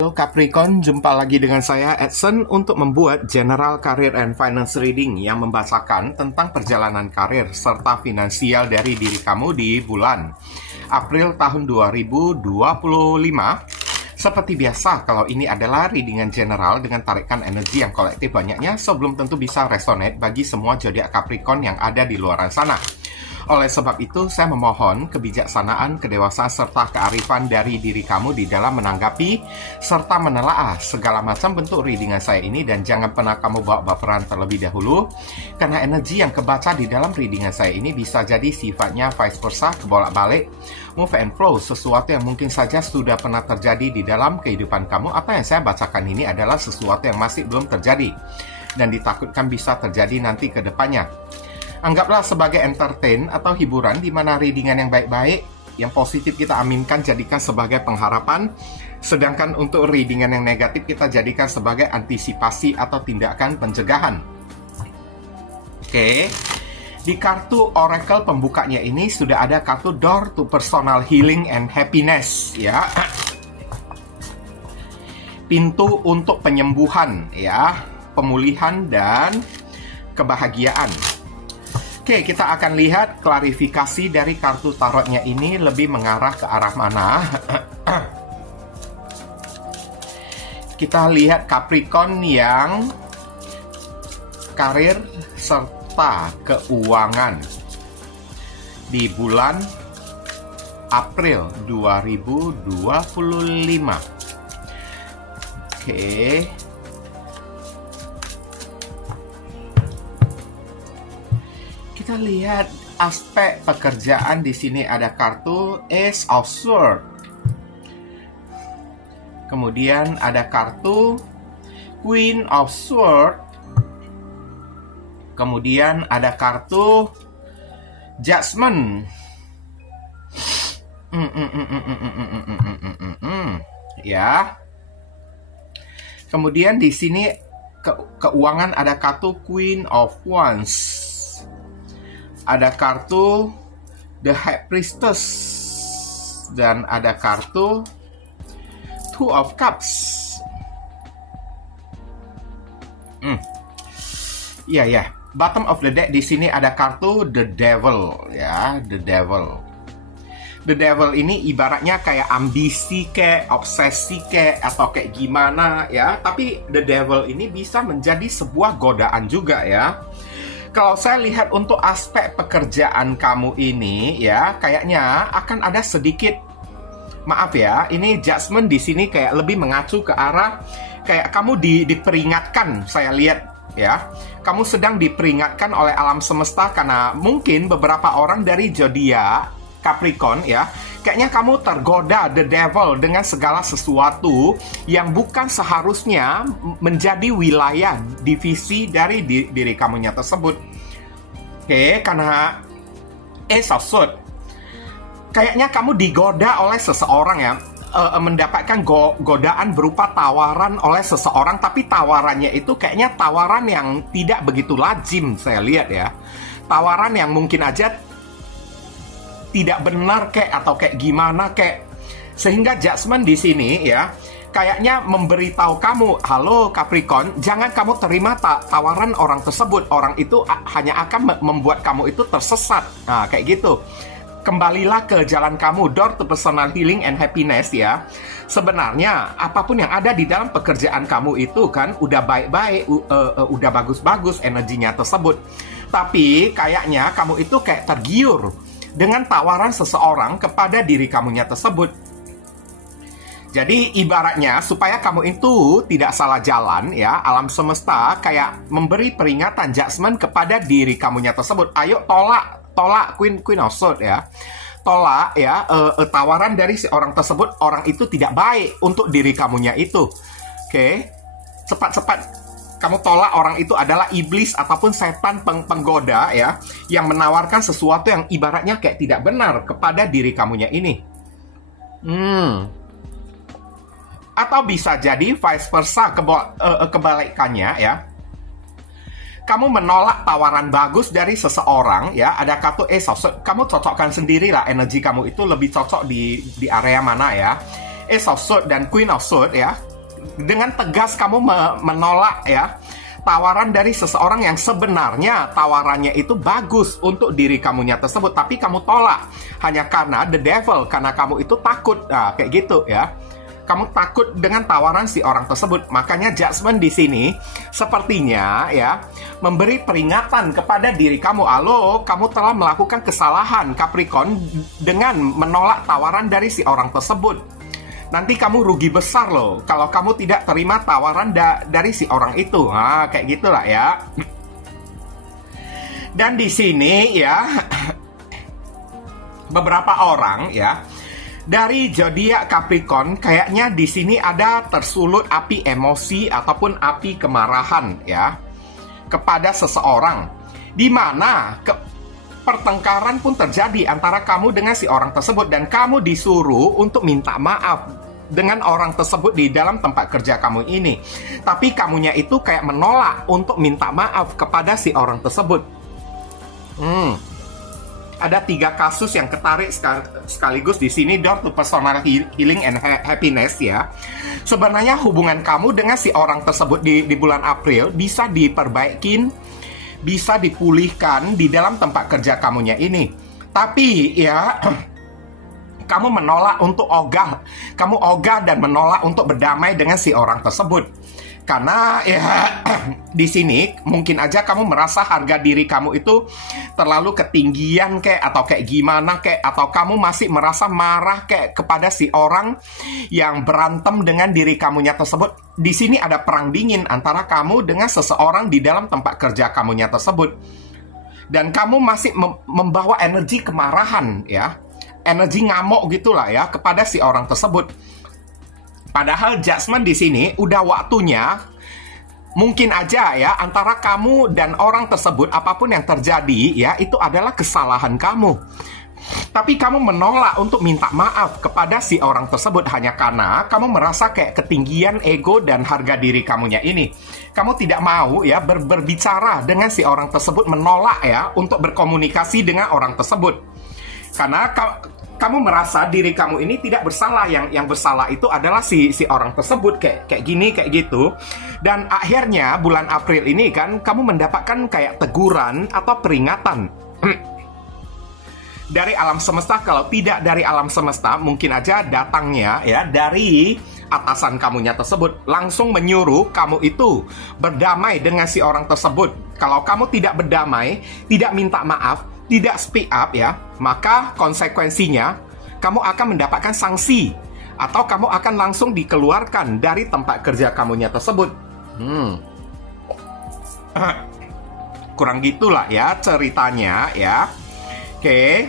Halo Capricorn, jumpa lagi dengan saya Edson untuk membuat General Career and Finance Reading yang membacakan tentang perjalanan karir serta finansial dari diri kamu di bulan April tahun 2025. Seperti biasa, kalau ini adalah readingan general dengan tarikan energi yang kolektif banyaknya, so belum tentu bisa resonate bagi semua zodiak Capricorn yang ada di luar sana. Oleh sebab itu, saya memohon kebijaksanaan, kedewasaan, serta kearifan dari diri kamu di dalam menanggapi serta menelaah segala macam bentuk readingan saya ini, dan jangan pernah kamu bawa baperan terlebih dahulu, karena energi yang kebaca di dalam readingan saya ini bisa jadi sifatnya vice versa, kebolak-balik, move and flow, sesuatu yang mungkin saja sudah pernah terjadi di dalam kehidupan kamu, atau yang saya bacakan ini adalah sesuatu yang masih belum terjadi dan ditakutkan bisa terjadi nanti ke depannya. Anggaplah sebagai entertain atau hiburan, di mana readingan yang baik-baik, yang positif kita aminkan jadikan sebagai pengharapan, sedangkan untuk readingan yang negatif kita jadikan sebagai antisipasi atau tindakan pencegahan. Oke. Di kartu Oracle pembukanya ini sudah ada kartu Door to Personal Healing and Happiness, ya. Pintu untuk penyembuhan, ya, pemulihan dan kebahagiaan. Oke, kita akan lihat klarifikasi dari kartu tarotnya ini lebih mengarah ke arah mana. Kita lihat Capricorn yang karir serta keuangan di bulan April 2025. Oke. Kita lihat aspek pekerjaan di sini, ada kartu Ace of Swords. Kemudian ada kartu Queen of Swords. Kemudian ada kartu Judgment. Ya. Kemudian di sini keuangan ada kartu Queen of Wands. Ada kartu The High Priestess. Dan ada kartu Two of Cups. Ya. Bottom of the deck di sini ada kartu The Devil, ya, The Devil. The Devil ini ibaratnya kayak ambisi kayak obsesi kayak atau kayak gimana, ya. Tapi The Devil ini bisa menjadi sebuah godaan juga, ya. Kalau saya lihat untuk aspek pekerjaan kamu ini, ya, kayaknya akan ada sedikit, maaf ya, ini judgment di sini kayak lebih mengacu ke arah kayak kamu diperingatkan, saya lihat, ya, kamu sedang diperingatkan oleh alam semesta karena mungkin beberapa orang dari zodiak Capricorn, ya, kayaknya kamu tergoda the devil dengan segala sesuatu yang bukan seharusnya menjadi wilayah divisi dari diri kamunya tersebut. Oke, karena Ace of Swords, kayaknya kamu digoda oleh seseorang, ya, mendapatkan godaan berupa tawaran oleh seseorang, tapi tawarannya itu kayaknya tawaran yang tidak begitu lazim, saya lihat, ya. Tawaran yang mungkin aja tidak benar kayak atau kayak gimana kayak, sehingga judgment di sini, ya, kayaknya memberitahu kamu, halo Capricorn, jangan kamu terima tawaran orang tersebut. Orang itu hanya akan membuat kamu itu tersesat. Nah, kayak gitu. Kembalilah ke jalan kamu, Door to Personal Healing and Happiness, ya. Sebenarnya apapun yang ada di dalam pekerjaan kamu itu kan udah baik-baik, udah bagus-bagus energinya tersebut. Tapi kayaknya kamu itu kayak tergiur dengan tawaran seseorang kepada diri kamunya tersebut. Jadi ibaratnya supaya kamu itu tidak salah jalan, ya, alam semesta kayak memberi peringatan judgment kepada diri kamunya tersebut. Ayo tolak Queen of Swords, ya. Tolak, ya, tawaran dari si orang tersebut. Orang itu tidak baik untuk diri kamunya itu. Oke. Cepat-cepat kamu tolak orang itu adalah iblis ataupun setan penggoda, ya, yang menawarkan sesuatu yang ibaratnya kayak tidak benar kepada diri kamunya ini. Atau bisa jadi vice versa, kebalikannya, ya. Kamu menolak tawaran bagus dari seseorang, ya, ada kartu Ace of Swords. Kamu cocokkan sendirilah energi kamu itu lebih cocok di area mana, ya. Ace of Swords dan Queen of Swords, ya. dengan tegas kamu menolak ya tawaran dari seseorang yang sebenarnya tawarannya itu bagus untuk diri kamunya tersebut, tapi kamu tolak hanya karena the devil, karena kamu itu takut. Nah, kayak gitu ya. Kamu takut dengan tawaran si orang tersebut. Makanya judgment di sini sepertinya ya memberi peringatan kepada diri kamu. Halo, kamu telah melakukan kesalahan Capricorn dengan menolak tawaran dari si orang tersebut. Nanti kamu rugi besar loh kalau kamu tidak terima tawaran dari si orang itu. Nah, kayak gitulah ya. Dan di sini ya beberapa orang ya dari zodiak Capricorn kayaknya di sini ada tersulut api emosi ataupun api kemarahan ya kepada seseorang, di mana pertengkaran pun terjadi antara kamu dengan si orang tersebut dan kamu disuruh untuk minta maaf dengan orang tersebut di dalam tempat kerja kamu ini. Tapi kamunya itu kayak menolak untuk minta maaf kepada si orang tersebut. Ada 3 kasus yang ketarik sekaligus di sini. Door to personal healing and happiness ya. Sebenarnya hubungan kamu dengan si orang tersebut di bulan April bisa diperbaikin, bisa dipulihkan di dalam tempat kerja kamunya ini. Tapi ya kamu menolak untuk ogah. Kamu ogah dan menolak untuk berdamai dengan si orang tersebut. Karena ya di sini mungkin aja kamu merasa harga diri kamu itu terlalu ketinggian atau kayak gimana atau kamu masih merasa marah kepada si orang yang berantem dengan diri kamunya tersebut. Di sini ada perang dingin antara kamu dengan seseorang di dalam tempat kerja kamunya tersebut. Dan kamu masih membawa energi kemarahan ya. Energi ngamuk gitulah ya kepada si orang tersebut. Padahal judgment di sini udah waktunya, mungkin aja ya antara kamu dan orang tersebut apapun yang terjadi ya itu adalah kesalahan kamu. Tapi kamu menolak untuk minta maaf kepada si orang tersebut hanya karena kamu merasa kayak ketinggian ego dan harga diri kamunya ini. Kamu tidak mau ya berbicara dengan si orang tersebut, menolak ya untuk berkomunikasi dengan orang tersebut. Karena kamu merasa diri kamu ini tidak bersalah, yang bersalah itu adalah si orang tersebut kayak gini kayak gitu. Dan akhirnya bulan April ini kan kamu mendapatkan kayak teguran atau peringatan dari alam semesta. Kalau tidak dari alam semesta, mungkin aja datangnya ya dari atasan kamunya tersebut, langsung menyuruh kamu itu berdamai dengan si orang tersebut. Kalau kamu tidak berdamai, tidak minta maaf, tidak speak up ya, maka konsekuensinya kamu akan mendapatkan sanksi atau kamu akan langsung dikeluarkan dari tempat kerja kamunya tersebut. Kurang gitulah ya ceritanya ya. Oke.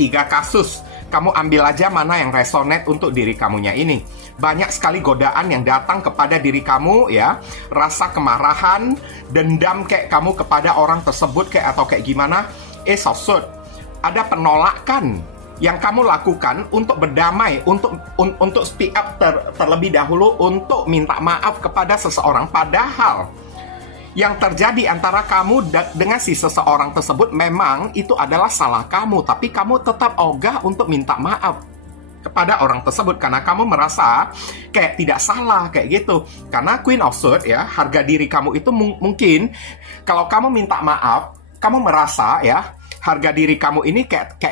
3 kasus. Kamu ambil aja mana yang resonate untuk diri kamunya ini. Banyak sekali godaan yang datang kepada diri kamu ya. Rasa kemarahan, dendam kamu kepada orang tersebut atau kayak gimana. Sosud. Ada penolakan yang kamu lakukan untuk berdamai, untuk speak up terlebih dahulu, untuk minta maaf kepada seseorang. Padahal yang terjadi antara kamu dengan si seseorang tersebut memang itu adalah salah kamu, tapi kamu tetap ogah untuk minta maaf kepada orang tersebut karena kamu merasa kayak tidak salah kayak gitu. Karena Queen of Swords ya, harga diri kamu itu mungkin kalau kamu minta maaf, kamu merasa ya harga diri kamu ini kayak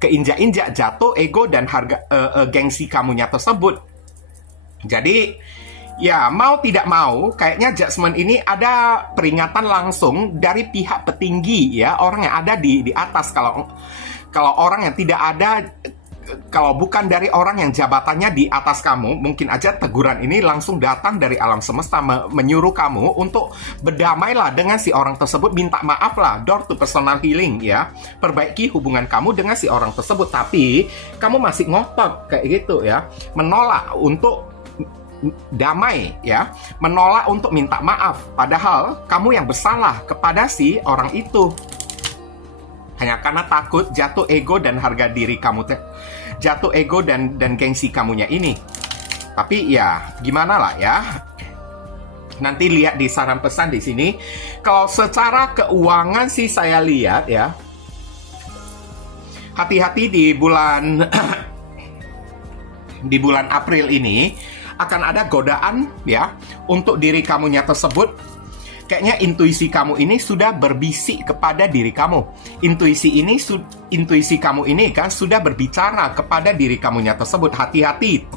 keinjak-injak, jatuh ego dan harga gengsi kamunya tersebut. Jadi ya mau tidak mau kayaknya judgment ini ada peringatan langsung dari pihak petinggi ya, orang yang ada di atas. Kalau orang yang tidak ada, kalau bukan dari orang yang jabatannya di atas kamu, mungkin aja teguran ini langsung datang dari alam semesta menyuruh kamu untuk berdamailah dengan si orang tersebut, minta maaf lah, door to personal healing ya, perbaiki hubungan kamu dengan si orang tersebut. Tapi kamu masih ngotot kayak gitu ya, menolak untuk damai ya, menolak untuk minta maaf, padahal kamu yang bersalah kepada si orang itu hanya karena takut jatuh ego dan harga diri kamu, jatuh ego dan gengsi kamunya ini. Tapi ya gimana lah ya, nanti lihat di saran pesan di sini. Kalau secara keuangan sih saya lihat ya, hati-hati di bulan di bulan April ini. akan ada godaan ya untuk diri kamunya tersebut. Kayaknya intuisi kamu ini sudah berbisik kepada diri kamu. Intuisi kamu ini kan sudah berbicara kepada diri kamunya tersebut. Hati-hati,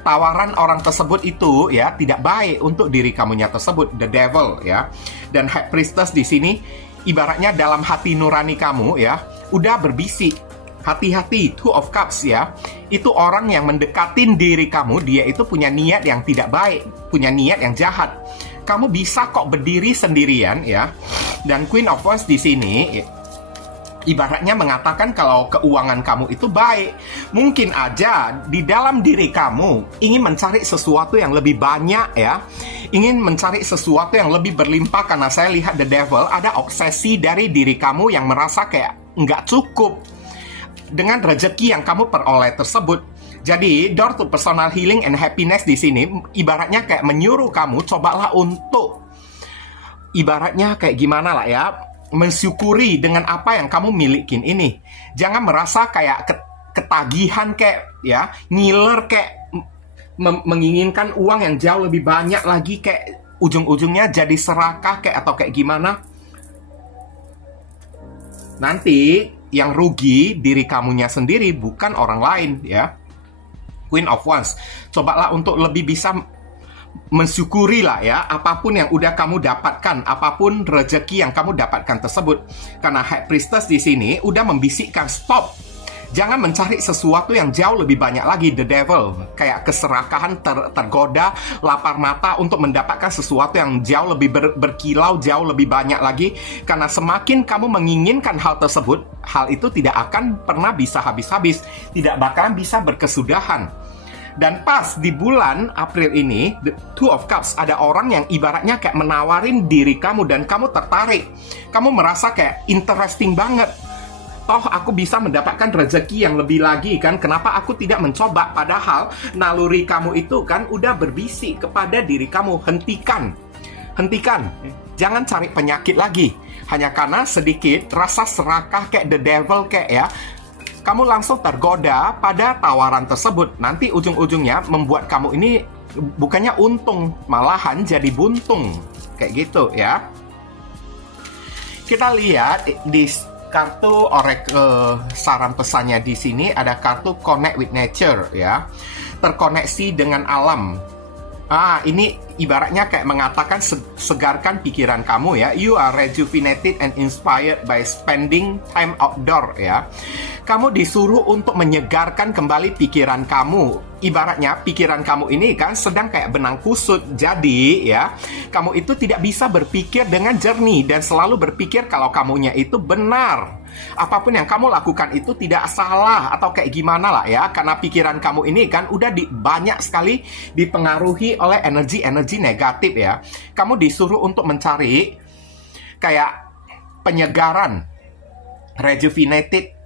tawaran orang tersebut itu ya tidak baik untuk diri kamunya tersebut, the devil ya. Dan High Priestess di sini ibaratnya dalam hati nurani kamu ya udah berbisik. Hati-hati, Two of Cups ya. Itu orang yang mendekatin diri kamu, dia itu punya niat yang tidak baik, punya niat yang jahat. Kamu bisa kok berdiri sendirian ya. Dan Queen of Wands di sini ibaratnya mengatakan kalau keuangan kamu itu baik. Mungkin aja di dalam diri kamu ingin mencari sesuatu yang lebih banyak ya. Ingin mencari sesuatu yang lebih berlimpah, karena saya lihat the devil ada obsesi dari diri kamu yang merasa kayak nggak cukup dengan rezeki yang kamu peroleh tersebut. Jadi, door to personal healing and happiness di sini ibaratnya kayak menyuruh kamu cobalah untuk ibaratnya kayak gimana lah ya, mensyukuri dengan apa yang kamu milikin ini. Jangan merasa kayak ketagihan kayak ya, ngiler kayak menginginkan uang yang jauh lebih banyak lagi, kayak ujung-ujungnya jadi serakah kayak atau kayak gimana. Nanti yang rugi diri kamunya sendiri, bukan orang lain ya. Queen of Wands, cobalah untuk lebih bisa mensyukuri lah ya apapun yang udah kamu dapatkan, apapun rezeki yang kamu dapatkan tersebut. Karena High Priestess di sini udah membisikkan stop. Jangan mencari sesuatu yang jauh lebih banyak lagi, the devil. Kayak keserakahan, tergoda, lapar mata untuk mendapatkan sesuatu yang jauh lebih berkilau, jauh lebih banyak lagi. Karena semakin kamu menginginkan hal tersebut, hal itu tidak akan pernah bisa habis-habis. Tidak bakalan bisa berkesudahan. Dan pas di bulan April ini, the Two of Cups, ada orang yang ibaratnya kayak menawarin diri kamu dan kamu tertarik. Kamu merasa kayak interesting banget. Toh aku bisa mendapatkan rezeki yang lebih lagi kan, kenapa aku tidak mencoba? Padahal naluri kamu itu kan udah berbisik kepada diri kamu. Hentikan, jangan cari penyakit lagi. Hanya karena sedikit rasa serakah kayak the devil kayak ya, kamu langsung tergoda pada tawaran tersebut. Nanti ujung-ujungnya membuat kamu ini bukannya untung, malahan jadi buntung. Kayak gitu ya. Kita lihat di kartu oracle saran pesannya di sini ada kartu connect with nature ya. Terkoneksi dengan alam. Ini ibaratnya kayak mengatakan segarkan pikiran kamu ya. You are rejuvenated and inspired by spending time outdoor ya. Kamu disuruh untuk menyegarkan kembali pikiran kamu. Ibaratnya pikiran kamu ini kan sedang kayak benang kusut. Jadi ya, kamu itu tidak bisa berpikir dengan jernih dan selalu berpikir kalau kamunya itu benar. Apapun yang kamu lakukan itu tidak salah atau kayak gimana lah ya. Karena pikiran kamu ini kan udah banyak sekali dipengaruhi oleh energi-energi negatif ya. Kamu disuruh untuk mencari kayak penyegaran, rejuvenated,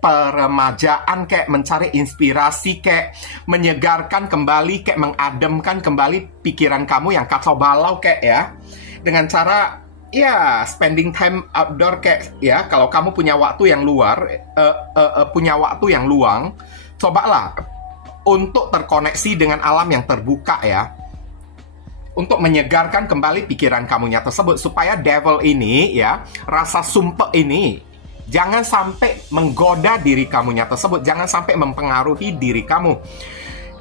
peremajaan, kayak mencari inspirasi, kayak menyegarkan kembali, kayak mengademkan kembali pikiran kamu yang kacau balau kayak ya. Dengan cara ya spending time outdoor kayak ya, kalau kamu punya waktu yang punya waktu yang luang, cobalah untuk terkoneksi dengan alam yang terbuka ya. Untuk menyegarkan kembali pikiran kamunya tersebut supaya devil ini ya, rasa sumpah ini jangan sampai menggoda diri kamunya tersebut, jangan sampai mempengaruhi diri kamu.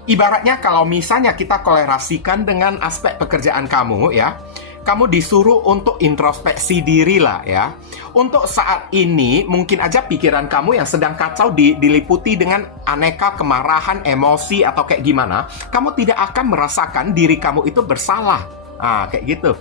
Ibaratnya kalau misalnya kita kolerasikan dengan aspek pekerjaan kamu ya, kamu disuruh untuk introspeksi diri lah ya. Untuk saat ini mungkin aja pikiran kamu yang sedang kacau diliputi dengan aneka kemarahan, emosi atau kayak gimana. Kamu tidak akan merasakan diri kamu itu bersalah. Kayak gitu.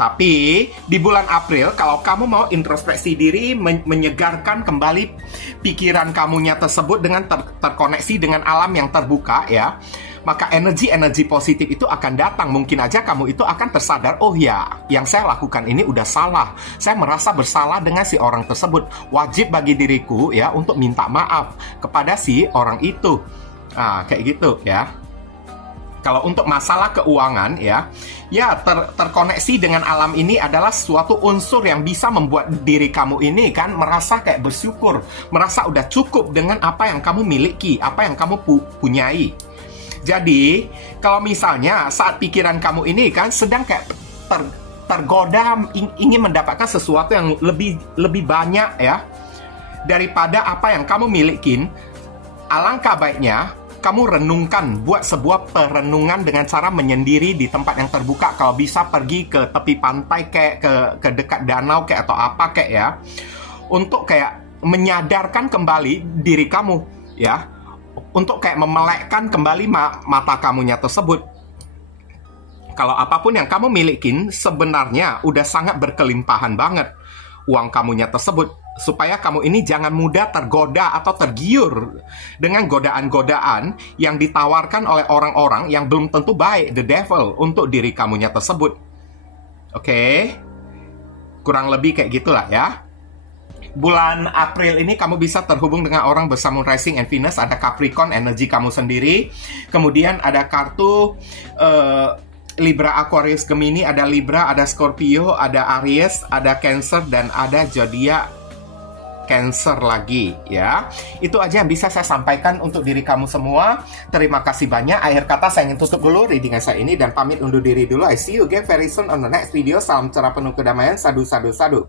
Tapi di bulan April kalau kamu mau introspeksi diri, menyegarkan kembali pikiran kamunya tersebut dengan terkoneksi dengan alam yang terbuka ya, maka energi-energi positif itu akan datang. Mungkin aja kamu itu akan tersadar, oh ya, yang saya lakukan ini udah salah. Saya merasa bersalah dengan si orang tersebut. Wajib bagi diriku ya untuk minta maaf kepada si orang itu. Kayak gitu ya. Kalau untuk masalah keuangan ya terkoneksi dengan alam ini adalah suatu unsur yang bisa membuat diri kamu ini kan merasa kayak bersyukur, merasa udah cukup dengan apa yang kamu miliki, apa yang kamu punyai. Jadi, kalau misalnya saat pikiran kamu ini kan sedang kayak tergoda ingin mendapatkan sesuatu yang lebih banyak ya daripada apa yang kamu milikin, alangkah baiknya kamu renungkan, buat sebuah perenungan dengan cara menyendiri di tempat yang terbuka. Kalau bisa pergi ke tepi pantai kayak ke dekat danau kayak atau apa kayak ya, untuk kayak menyadarkan kembali diri kamu ya, untuk kayak memelekkan kembali mata kamunya tersebut. Kalau apapun yang kamu milikin sebenarnya udah sangat berkelimpahan banget uang kamunya tersebut, supaya kamu ini jangan mudah tergoda atau tergiur dengan godaan-godaan yang ditawarkan oleh orang-orang yang belum tentu baik, the devil, untuk diri kamunya tersebut. Oke? Kurang lebih kayak gitulah ya. Bulan April ini kamu bisa terhubung dengan orang bersama Rising and Venus. Ada Capricorn, energi kamu sendiri. Kemudian ada kartu Libra, Aquarius, Gemini, ada Libra, ada Scorpio, ada Aries, ada Cancer, dan ada zodiak Cancer lagi ya. Itu aja yang bisa saya sampaikan untuk diri kamu semua. Terima kasih banyak. Akhir kata saya ingin tutup dulu readingan saya ini dan pamit undur diri dulu. I see you again very soon on the next video. Salam cerah penuh kedamaian. Sadu, sadu, sadu.